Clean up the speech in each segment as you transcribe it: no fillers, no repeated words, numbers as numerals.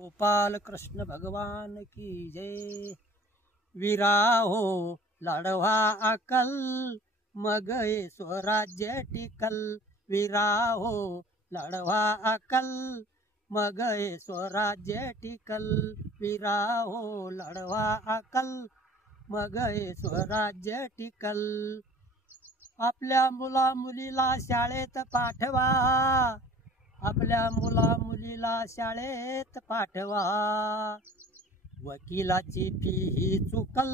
गोपाल कृष्ण भगवान की जय। वीरा हो लढवा अकल, मग हे स्वराज्य टिकल। वीरा हो लढवा अकल, मग हे स्वराज्य टिकल। वीरा हो लढवा अकल, मग हे स्वराज्य टिकल। आपल्या मुला मुलीला शाळेत पाठवा, आपल्या मुला मुलीला शाळेत पाठवा। वकिलाची फी ही चुकल,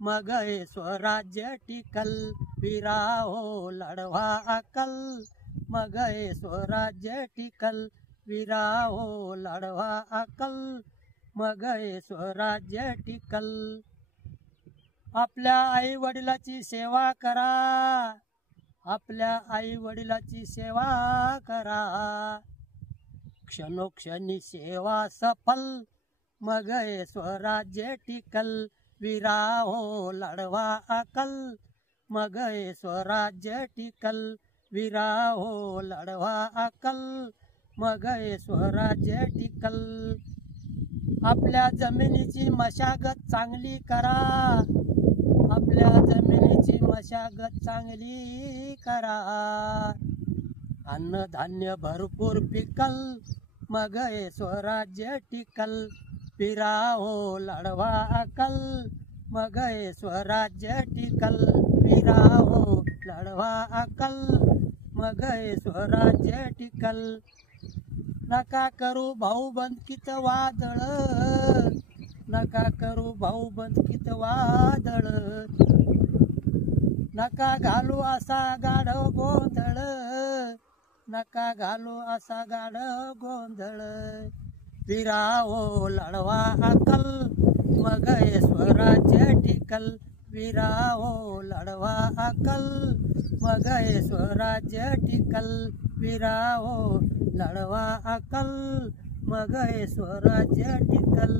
मग हे स्वराज्य टिकल। वीरा हो लढवा अकल, मग हे स्वराज्य टिकल। वीरा हो लढवा अकल, मग हे स्वराज्य टिकल। आपल्या आई वडिलाची सेवा करा, आपल्या आई वडिलाची सेवा करा। क्षणोक्षणी सेवा सफल, मग हे स्वराज्य टिकल। वीरा हो लढवा अकल, मग हे स्वराज्य टिकल। वीरा हो लढवा अकल, मग हे स्वराज्य टिकल। आपल्या जमिनीची मशागत चांगली करा, आपल्या जमिनीची मशागत चांगली करा। अन्नधान्य भरपूर पिकल, मग हे स्वराज्य टिकल। वीरा हो लढवा अकल, मग हे स्वराज्य टिकल। वीरा हो लढवा अकल, मग हे स्वराज्य टिकल। नका करू भाऊबंदकीत वादळ, नका करू भाऊबंदकीत वादळ। नका घालू असा गाढव गोंधळ, नका घालू असा गाढव गोंधळ। वीरा हो लढवा अकल, मग हे स्वराज्य टिकल। वीरा हो लढवा अकल, मग हे स्वराज्य टिकल। वीरा हो लढवा अकल, मग हे स्वराज्य टिकल।